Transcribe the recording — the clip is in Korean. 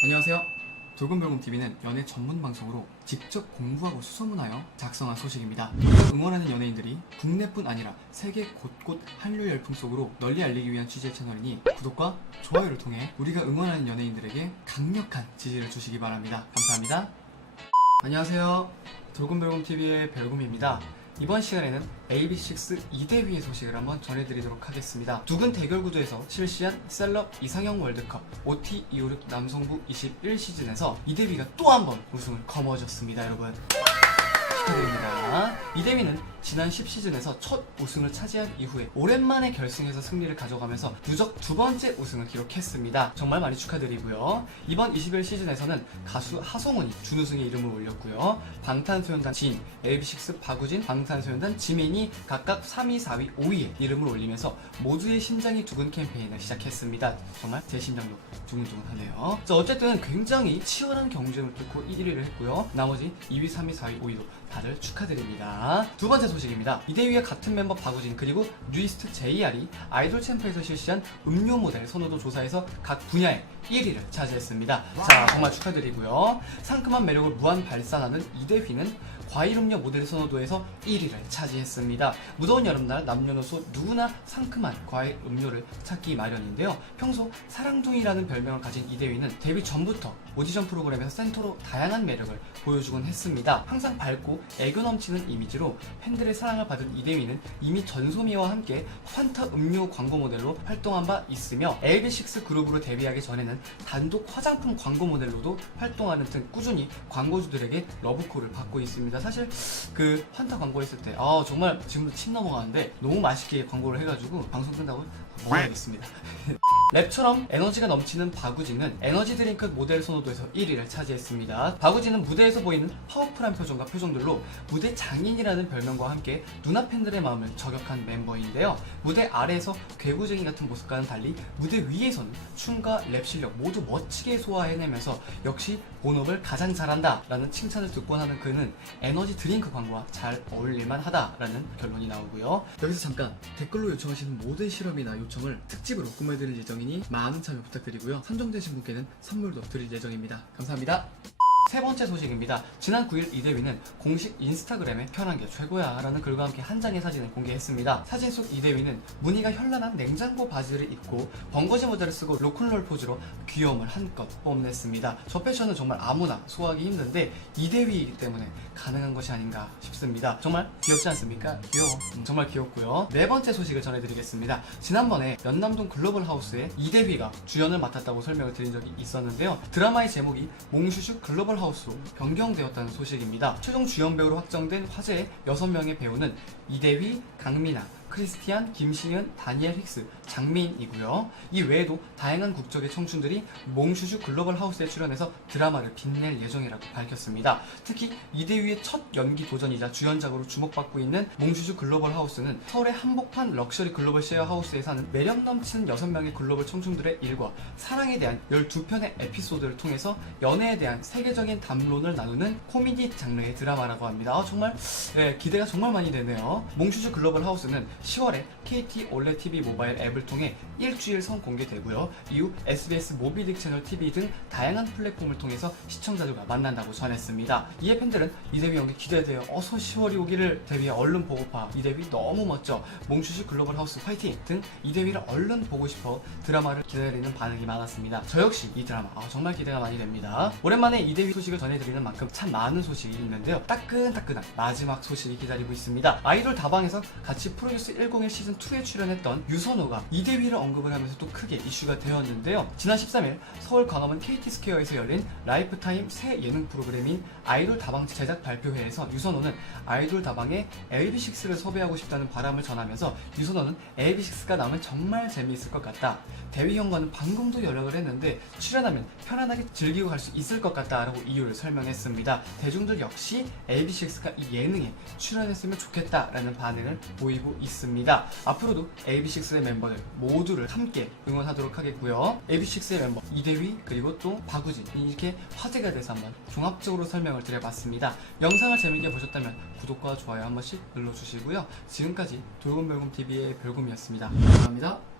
안녕하세요. 돌곰별곰TV는 연애 전문 방송으로 직접 공부하고 수소문하여 작성한 소식입니다. 응원하는 연예인들이 국내뿐 아니라 세계 곳곳 한류 열풍 속으로 널리 알리기 위한 취재 채널이니 구독과 좋아요를 통해 우리가 응원하는 연예인들에게 강력한 지지를 주시기 바랍니다. 감사합니다. 안녕하세요. 돌곰별곰TV의 별곰입니다. 이번 시간에는 AB6 이대위의 소식을 한번 전해드리도록 하겠습니다. 두근 대결 구도에서 실시한 셀럽 이상형 월드컵 OT 256 남성부 21 시즌에서 이대위가 또 한 번 우승을 거머쥐었습니다, 여러분. 축하드립니다. 이대위는 지난 10시즌에서 첫 우승을 차지한 이후에 오랜만에 결승에서 승리를 가져가면서 누적 두 번째 우승을 기록했습니다. 정말 많이 축하드리고요. 이번 21 시즌에서는 가수 하성운이 준우승의 이름을 올렸고요. 방탄소년단 진, AB6 박우진, 방탄소년단 지민이 각각 3위, 4위, 5위에 이름을 올리면서 모두의 심장이 두근 캠페인을 시작했습니다. 정말 제 심장도 두근두근하네요. 자, 어쨌든 굉장히 치열한 경쟁을 뚫고 1위를 했고요. 나머지 2위, 3위, 4위, 5위도 다들 축하드립니다. 두 번째 소식입니다. 이대위와 같은 멤버 박우진 그리고 뉴이스트 JR이 아이돌 챔프에서 실시한 음료 모델 선호도 조사에서 각 분야에 1위를 차지했습니다. 자, 정말 축하드리고요. 상큼한 매력을 무한 발산하는 이대휘는 과일 음료 모델 선호도에서 1위를 차지했습니다. 무더운 여름날 남녀노소 누구나 상큼한 과일 음료를 찾기 마련인데요. 평소 사랑둥이라는 별명을 가진 이대휘는 데뷔 전부터 오디션 프로그램에서 센터로 다양한 매력을 보여주곤 했습니다. 항상 밝고 애교 넘치는 이미지로 팬들의 사랑을 받은 이대휘는 이미 전소미와 함께 환타 음료 광고 모델로 활동한 바 있으며 LB6 그룹으로 데뷔하기 전에는 단독 화장품 광고 모델로도 활동하는 등 꾸준히 광고주들에게 러브콜을 받고 있습니다. 사실 그 환타 광고 했을 때 아 정말 지금도 침 넘어가는데 너무 맛있게 광고를 해가지고 방송 끝나고 먹어야겠습니다. 랩처럼 에너지가 넘치는 바구진은 에너지 드링크 모델 선호도에서 1위를 차지했습니다. 바구진은 무대에서 보이는 파워풀한 표정과 표정들로 무대 장인이라는 별명과 함께 누나 팬들의 마음을 저격한 멤버인데요. 무대 아래에서 괴구쟁이 같은 모습과는 달리 무대 위에서는 춤과 랩 실력 모두 멋지게 소화해내면서 역시 본업을 가장 잘한다 라는 칭찬을 듣곤 하는 그는 에너지 드링크 광고와 잘 어울릴만 하다라는 결론이 나오고요. 여기서 잠깐 댓글로 요청하시는 모든 실험이나 요청을 특집으로 꾸며드릴 예정이니 많은 참여 부탁드리고요. 선정되신 분께는 선물도 드릴 예정입니다. 감사합니다. 세 번째 소식입니다. 지난 9일 이대위는 공식 인스타그램에 편한 게 최고야 라는 글과 함께 한 장의 사진을 공개했습니다. 사진 속 이대위는 무늬가 현란한 냉장고 바지를 입고 번거지 모자를 쓰고 로큰롤 포즈로 귀여움을 한껏 뽐냈습니다. 저 패션은 정말 아무나 소화하기 힘든데 이대위이기 때문에 가능한 것이 아닌가 싶습니다. 정말 귀엽지 않습니까? 귀여워. 음, 정말 귀엽고요. 네 번째 소식을 전해드리겠습니다. 지난번에 연남동 글로벌 하우스에 이대위가 주연을 맡았다고 설명을 드린 적이 있었는데요. 드라마의 제목이 몽슈슈 글로벌 하우스로 변경되었다는 소식입니다. 최종 주연 배우로 확정된 화제의 6명의 배우는 이대휘, 강민아, 크리스티안, 김시은, 다니엘 힉스, 장민이고요. 이 외에도 다양한 국적의 청춘들이 몽슈슈 글로벌 하우스에 출연해서 드라마를 빛낼 예정이라고 밝혔습니다. 특히 이대휘의 첫 연기 도전이자 주연작으로 주목받고 있는 몽슈슈 글로벌 하우스는 서울의 한복판 럭셔리 글로벌 쉐어 하우스에 사는 매력 넘치는 6명의 글로벌 청춘들의 일과 사랑에 대한 12편의 에피소드를 통해서 연애에 대한 세계적인 담론을 나누는 코미디 장르의 드라마라고 합니다. 아, 정말 네, 기대가 정말 많이 되네요. 몽슈슈 글로벌 하우스는 10월에 KT 올레 TV 모바일 앱을 통해 일주일 선 공개되고요. 이후 SBS 모비딕 채널 TV 등 다양한 플랫폼을 통해서 시청자들과 만난다고 전했습니다. 이에 팬들은 이대휘 연기 기대돼요. 어서 10월이 오기를 데뷔에 얼른 보고파. 이대휘 너무 멋져. 몽슈슈 글로벌 하우스 화이팅 등 이대휘를 얼른 보고 싶어 드라마를 기다리는 반응이 많았습니다. 저 역시 이 드라마 아, 정말 기대가 많이 됩니다. 오랜만에 이대휘 소식을 전해드리는 만큼 참 많은 소식이 있는데요. 따끈따끈한 마지막 소식이 기다리고 있습니다. 아이돌 다방에서 같이 프로듀스 101 시즌 2에 출연했던 유선호가 이대휘를 언급을 하면서 또 크게 이슈가 되었는데요. 지난 13일 서울 광화문 KT 스퀘어에서 열린 라이프타임 새 예능 프로그램인 아이돌 다방 제작 발표회에서 유선호는 아이돌 다방에 AB6IX를 섭외하고 싶다는 바람을 전하면서 유선호는 AB6IX가 나오면 정말 재미있을 것 같다. 대위 형과는 방금도 연락을 했는데 출연하면 편안하게 즐기고 갈 수 있을 것 같다라고 이유를 설명했습니다. 대중들 역시 AB6IX가 이 예능에 출연했으면 좋겠다라는 반응을 보이고 있습니다. 앞으로도 AB6IX의 멤버들 모두를 함께 응원하도록 하겠고요. AB6IX의 멤버 이대휘 그리고 또 박우진 이렇게 화제가 돼서 한번 종합적으로 설명을 드려봤습니다. 영상을 재밌게 보셨다면 구독과 좋아요 한 번씩 눌러주시고요. 지금까지 돌곰별곰TV의 별곰이었습니다. 감사합니다.